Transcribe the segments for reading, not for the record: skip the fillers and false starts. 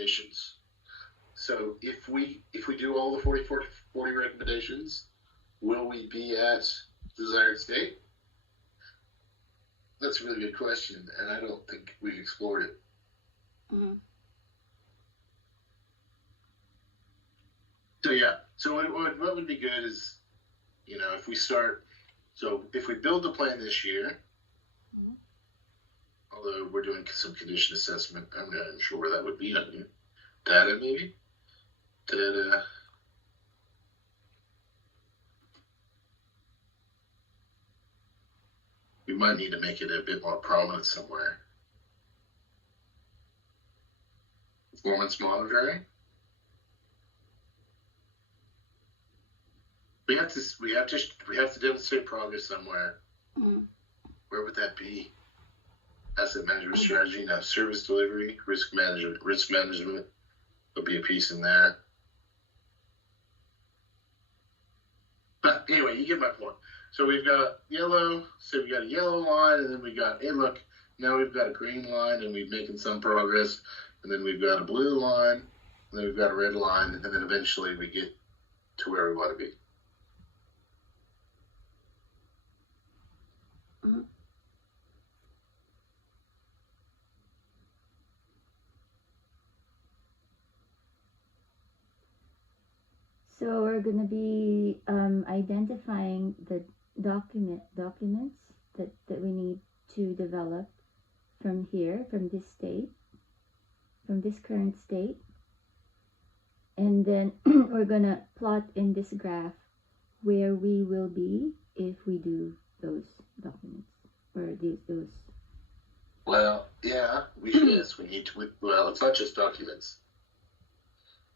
recommendations. So if we do all the 40 recommendations, will we be at desired state? That's a really good question, and I don't think we've explored it. Mm-hmm. So yeah, so what would be good is, if we start, so if we build the plan this year, mm-hmm. although we're doing some condition assessment, I'm not sure where that would be on here. Data, maybe? Data. We might need to make it a bit more prominent somewhere. Performance monitoring. We have to demonstrate progress somewhere. Mm-hmm. Where would that be? Asset management strategy, now service delivery, risk management. Risk management will be a piece in there. But anyway, you get my point. So we've got yellow, so we got a yellow line, and then we got, hey, look, now we've got a green line, and we're making some progress, and then we've got a blue line, and then we've got a red line, and then eventually we get to where we want to be. Mm-hmm. So we're gonna be identifying the documents that we need to develop from here, from this state, from this current state, and then we're gonna plot in this graph where we will be if we do those documents or those. Well, yeah, we need to. Well, it's not just documents.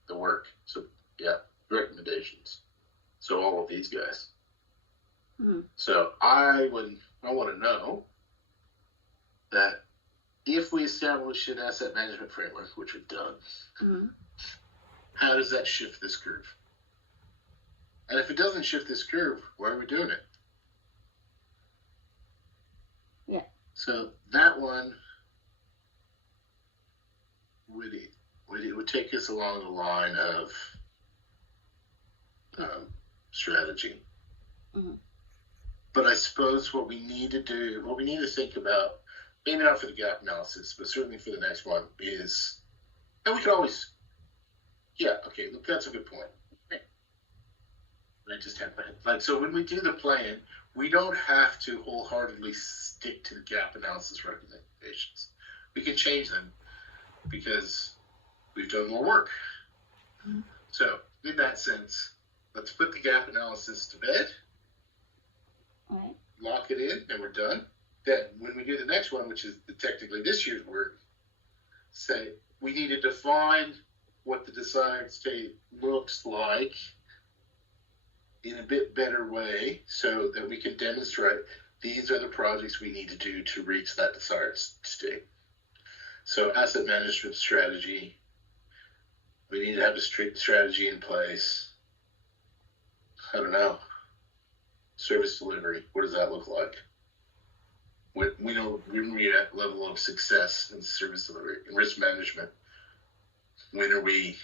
The work. So yeah. Recommendations. So all of these guys. Mm-hmm. So I want to know that if we establish an asset management framework, which we've done, mm-hmm. how does that shift this curve? And if it doesn't shift this curve, why are we doing it? Yeah. So that one would take us along the line of strategy. Mm-hmm. But I suppose what we need to think about, maybe not for the gap analysis, but certainly for the next one, is, and we could always, okay, look, that's a good point. I just had my, so when we do the plan, we don't have to wholeheartedly stick to the gap analysis recommendations. We can change them because we've done more work. Mm-hmm. So in that sense, let's put the gap analysis to bed, right. Lock it in, and we're done. Then when we do the next one, which is technically this year's work, say we need to define what the desired state looks like in a bit better way so that we can demonstrate these are the projects we need to do to reach that desired state. So asset management strategy, we need to have a strict strategy in place. I don't know. Service delivery, what does that look like? We know when we're at level of success in service delivery and risk management. When are we?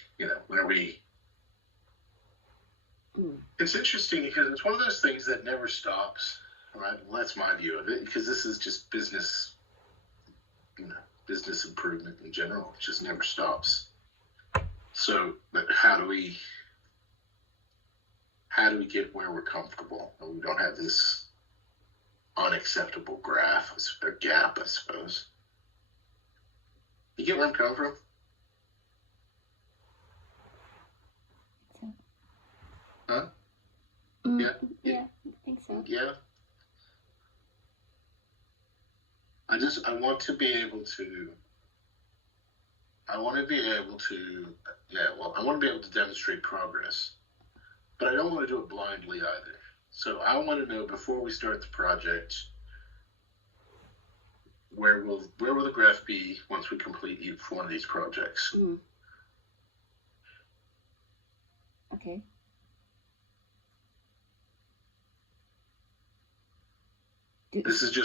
It's interesting because it's one of those things that never stops, right? Well, that's my view of it, because this is just business, business improvement in general. It just never stops. So, but how do we get where we're comfortable and we don't have this unacceptable graph or gap, I suppose? You get where I'm coming from? Huh? Yeah, I think so. Yeah. I want to be able to demonstrate progress, but I don't want to do it blindly either. So I want to know before we start the project, where will the graph be once we complete each one of these projects? Mm. Okay. This is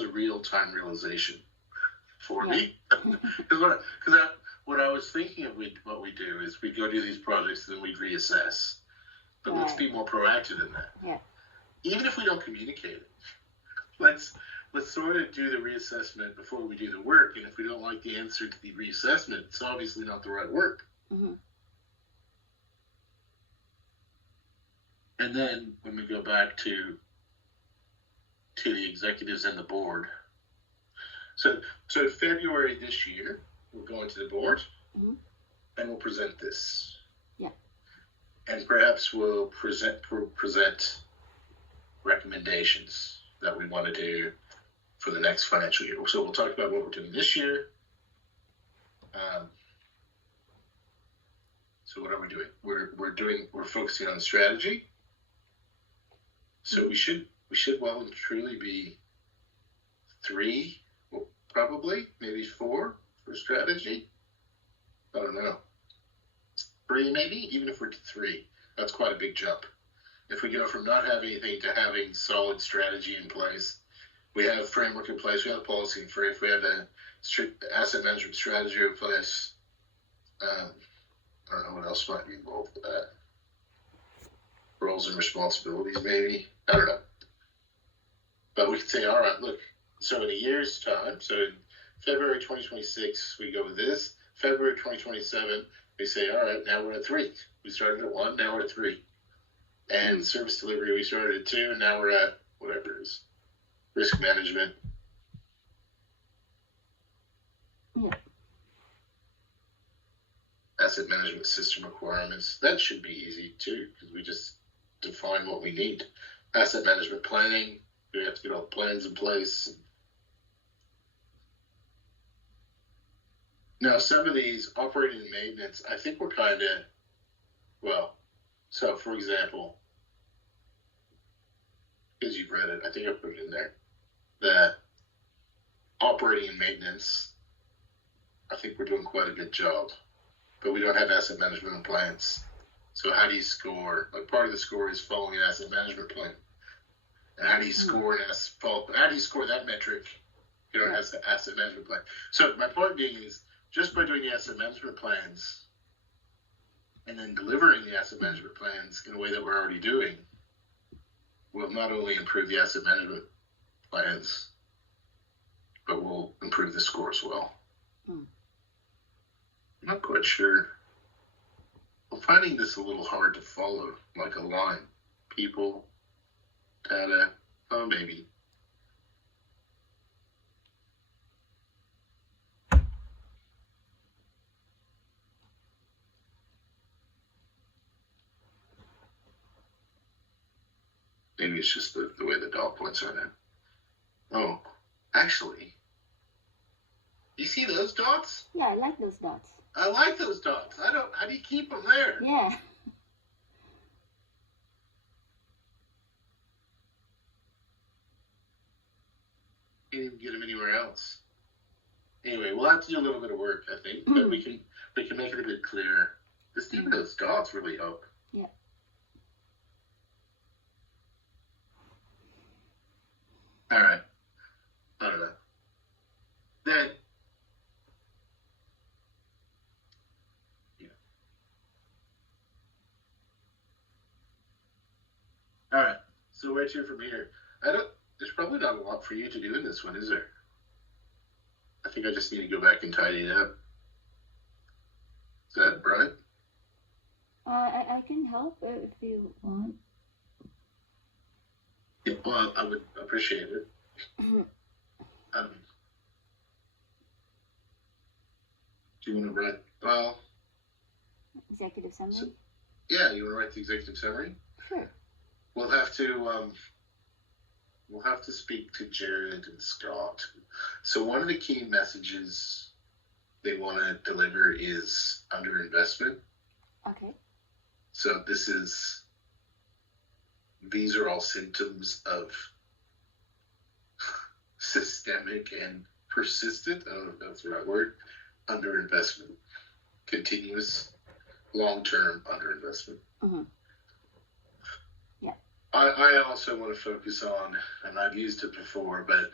a real-time realization. for Yeah. me. Because what I was thinking of what we do is we go do these projects and then we'd reassess. But let's Right. be more proactive in that. Yeah. Even if we don't communicate it, let's sort of do the reassessment before we do the work. And if we don't like the answer to the reassessment, it's obviously not the right work. Mm-hmm. And then when we go back to the executives and the board. So February this year, we're going to the board, Mm-hmm. and we'll present this. Yeah. And perhaps we'll present recommendations that we want to do for the next financial year. So we'll talk about what we're doing this year. So what are we doing? We're focusing on strategy. So we should well and truly be 3, probably, maybe 4 for strategy. I don't know. 3 maybe, even if we're to 3. That's quite a big jump. If we go from not having anything to having solid strategy in place, we have framework in place, we have policy in place, we have a strict asset management strategy in place. I don't know what else might be involved with that. Roles and responsibilities, maybe. I don't know. But we could say, all right, look, so in a year's time, so in February 2026, we go with this. February 2027, we say, all right, now we're at 3. We started at 1, now we're at 3. And service delivery, we started at 2, and now we're at whatever it is. Risk management. Yeah. Asset management system requirements. That should be easy too, because we just define what we need. Asset management planning. We have to get all the plans in place. Now, some of these operating and maintenance, I think we're kind of, so for example, because you've read it, I think I put it in there, that operating and maintenance, I think we're doing quite a good job, but we don't have asset management plans. So how do you score? Like, part of the score is following an asset management plan. And how do you score how do you score that metric? You don't have an asset management plan. So my point being is, just by doing the asset management plans and then delivering the asset management plans in a way that we're already doing will not only improve the asset management plans, but will improve the score as well. I'm not quite sure. I'm finding this a little hard to follow, like a line. People, data, maybe. Maybe it's just the way the dot points are there. Oh, actually, you see those dots? Yeah, I like those dots. I like those dots. How do you keep them there? Yeah. Can't even get them anywhere else. Anyway, we'll have to do a little bit of work, I think, but we can make it a bit clearer. Just even those dots really help. Yeah. All right. I don't know. Then, yeah. All right. So where to from here? There's probably not a lot for you to do in this one, is there? I think I just need to go back and tidy it up. Is that right? I can help if you want. Yeah, well, I would appreciate it. Do you want to write? Well, Executive summary? Yeah, you want to write the executive summary? Sure. We'll have to speak to Jared and Scott. So one of the key messages they want to deliver is underinvestment. Okay. So these are all symptoms of systemic and persistent, I don't know if that's the right word, underinvestment. Continuous, long-term underinvestment. Mm-hmm. Yeah. I also want to focus on, and I've used it before, but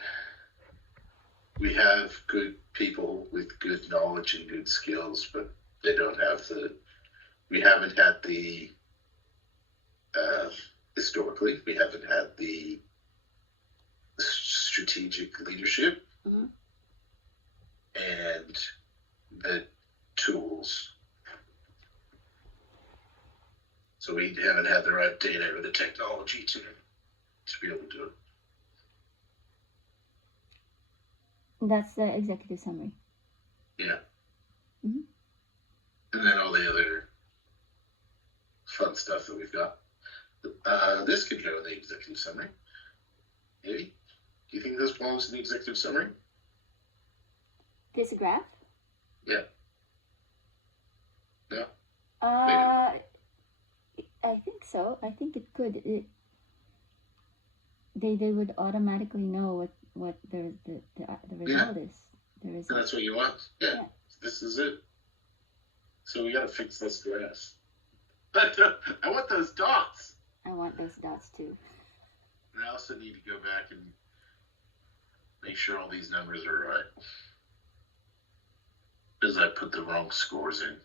we have good people with good knowledge and good skills, but they don't have we haven't had historically, we haven't had the strategic leadership Mm-hmm. and the tools. So we haven't had the right data or the technology to be able to do it. That's the executive summary. Yeah. Mm-hmm. And then all the other fun stuff that we've got. This could go in the executive summary. Maybe. Do you think this belongs in the executive summary? This graph? Yeah. No? I think so. I think it could. They would automatically know what the result is. The result. That's what you want? Yeah. This is it. So we got to fix this grass. I want those dots. I want those dots too. And I also need to go back and make sure all these numbers are right. Because I put the wrong scores in.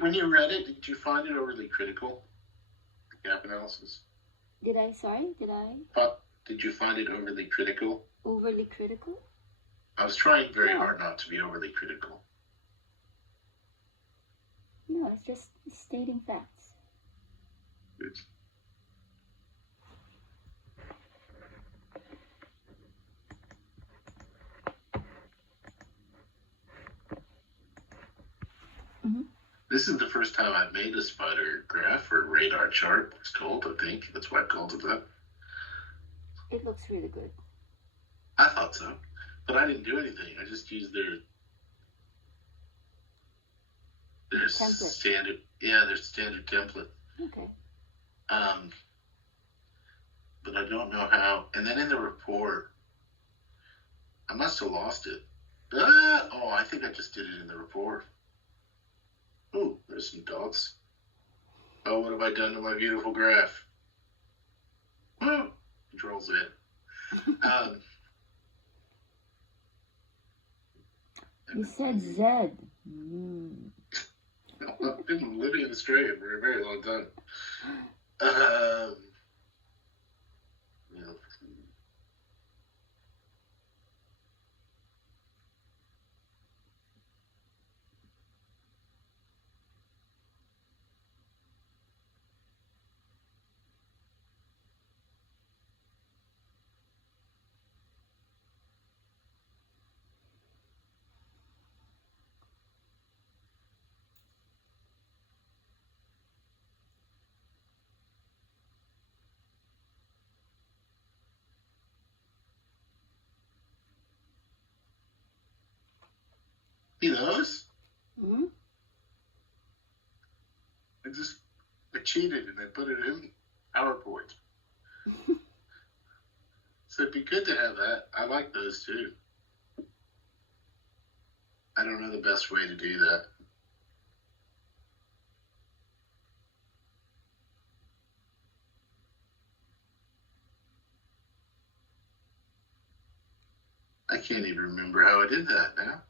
When you read it, did you find it overly critical? The gap analysis? Did I? Did you find it overly critical? Overly critical? I was trying very hard not to be overly critical. No, it's just stating facts. Good. Mm-hmm. This is the first time I've made a spider graph or radar chart, it's called, I think. That's why I called it that. It looks really good. I thought so. But I didn't do anything. I just used their template. Standard, their standard template. Okay. But I don't know how. And then in the report, I must have lost it. I think I just did it in the report. Oh, there's some dots. Oh, what have I done to my beautiful graph? Oh, Control Z. You said Z. I've been living in Australia for a very long time. See those? Mm-hmm. I cheated and I put it in PowerPoint. So it'd be good to have that. I like those too. I don't know the best way to do that. I can't even remember how I did that now.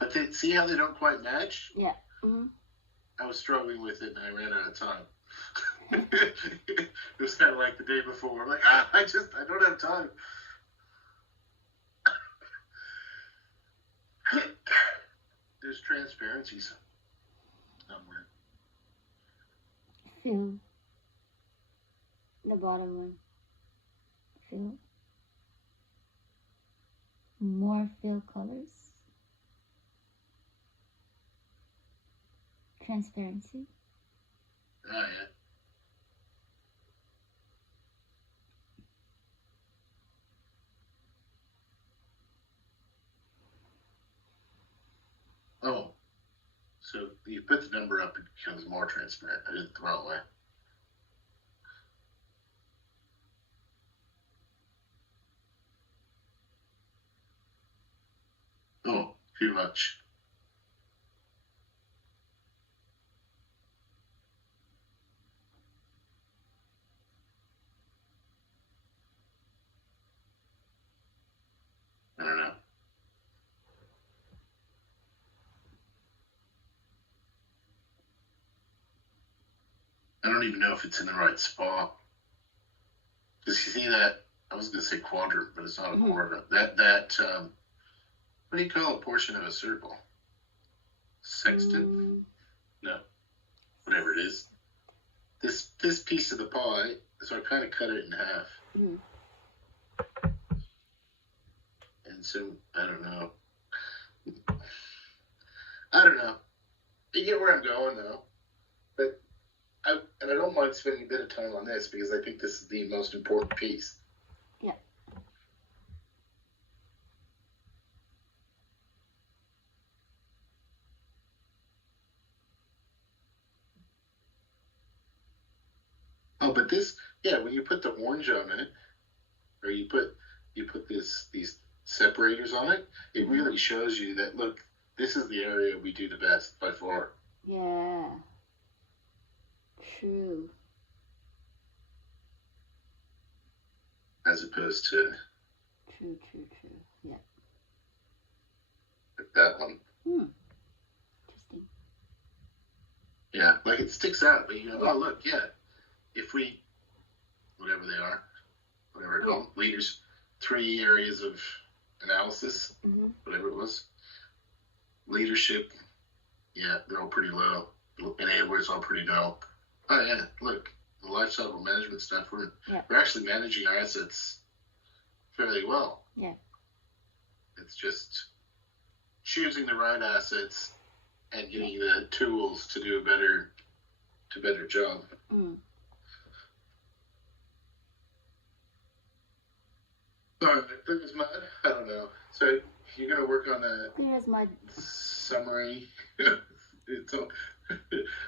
But see how they don't quite match? Yeah. Mm-hmm. I was struggling with it and I ran out of time. It was kind of like the day before. I'm like, I don't have time. There's transparency somewhere. Fill. The bottom one. Fill. More fill colors. Transparency. Oh, yeah. Oh, so you put the number up, it becomes more transparent. I did it the wrong way. Oh, too much. I don't even know if it's in the right spot. Because you see that, I was going to say quadrant, but it's not a quadrant. That what do you call a portion of a circle? Sextant? No, whatever it is. This piece of the pie, so I kind of cut it in half. And so, I don't know. You get where I'm going, though. But I don't mind spending a bit of time on this because I think this is the most important piece. Yeah. Oh, but this, yeah, when you put the orange on it, or you put these separators on it, it really shows you that, look, this is the area we do the best by far. Yeah. True. As opposed to True. Yeah. like that one. Interesting. Yeah, like it sticks out, but you go, oh, look, yeah. If we, whatever they are, whatever they're called, leaders, 3 areas of analysis, whatever it was. Leadership, yeah, they're all pretty low. Enablers all pretty low. Oh, yeah, look, the lifecycle management stuff, we're actually managing our assets fairly well. Yeah. It's just choosing the right assets and getting the tools to do a better job. Clear as mud? I don't know. So you're going to work on a clear as mud summary.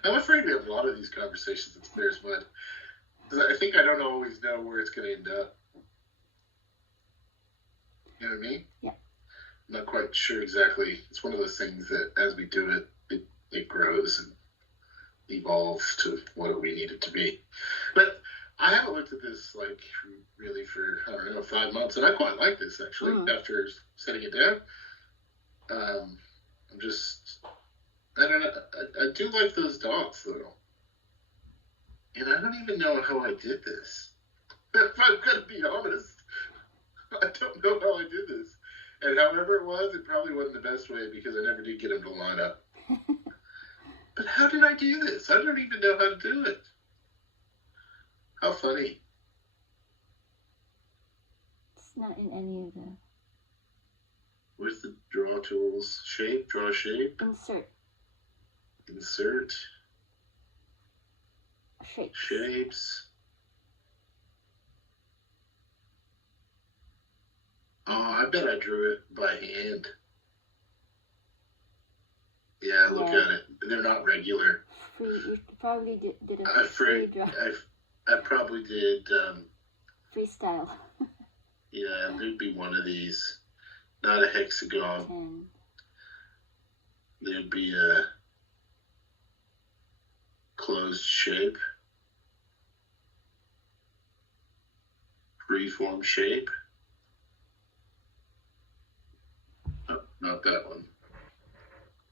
I'm afraid we have a lot of these conversations. It's clear as mud. Because I think I don't always know where it's going to end up. You know what I mean? Yeah. I'm not quite sure exactly. It's one of those things that as we do it, it grows and evolves to what we need it to be. But I haven't looked at this really for, I don't know, 5 months, and I quite like this actually after setting it down. I don't know, I do like those dots though. And I don't even know how I did this. If I'm going to be honest, I don't know how I did this. And however it was, it probably wasn't the best way because I never did get them to line up. But how did I do this? I don't even know how to do it. How funny. It's not in any of the... Where's the draw tools? Shape? Draw shape? Insert. Shapes. Oh, I bet I drew it by hand. Yeah, look at it. They're not regular. You probably did a free draw. I probably did... freestyle. Yeah, there'd be one of these. Not a hexagon. 10. There'd be a closed shape. Freeform shape. Oh, not that one.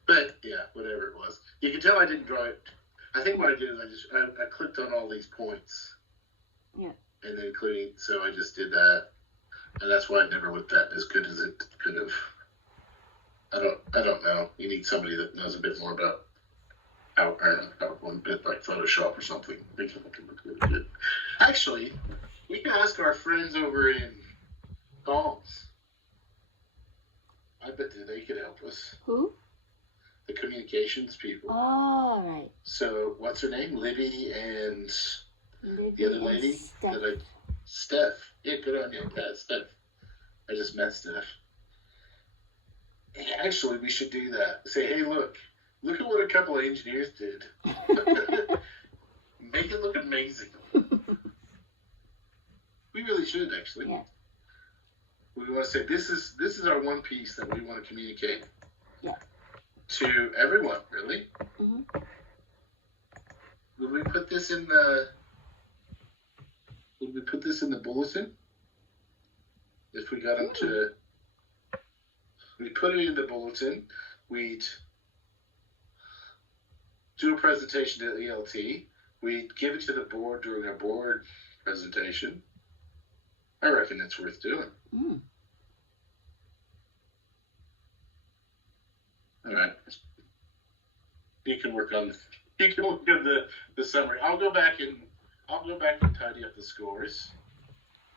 But, yeah, whatever it was. You can tell I didn't draw it. I think what I did is I clicked on all these points. Yeah. And then including, so I just did that. And that's why it never looked that as good as it could have. I don't know. You need somebody that knows a bit more about one bit like Photoshop or something. They can look really good. Actually, we can ask our friends over in Palms. I bet they could help us. Who? The communications people. Oh, right. So, what's her name? Libby and the other lady? Steph. Steph. Yeah, good on you. Yeah, Steph. I just met Steph. Actually, we should do that. Say, hey, look at what a couple of engineers did. Make it look amazing. We really should, actually. Yeah. We want to say, this is our one piece that we want to communicate. Yeah. To everyone, really. Mm-hmm. Would we put this in the bulletin? If we got them to... We put it in the bulletin. We'd do a presentation at ELT. we give it to the board during our board presentation. I reckon it's worth doing. Mm. All right. You can work on the summary. I'll go back and tidy up the scores.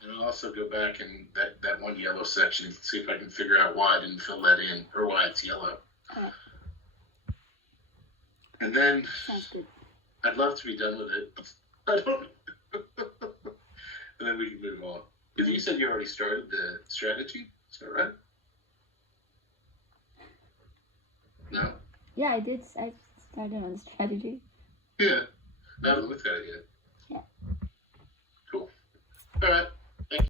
And I'll also go back and that one yellow section and see if I can figure out why I didn't fill that in or why it's yellow. Right. And then Sounds good. I'd love to be done with it. I don't. And then we can move on. Because you said you already started the strategy. Is that right? No? Yeah, I did. I started on strategy. Yeah. I haven't looked at it yet. Yeah. Cool. All right.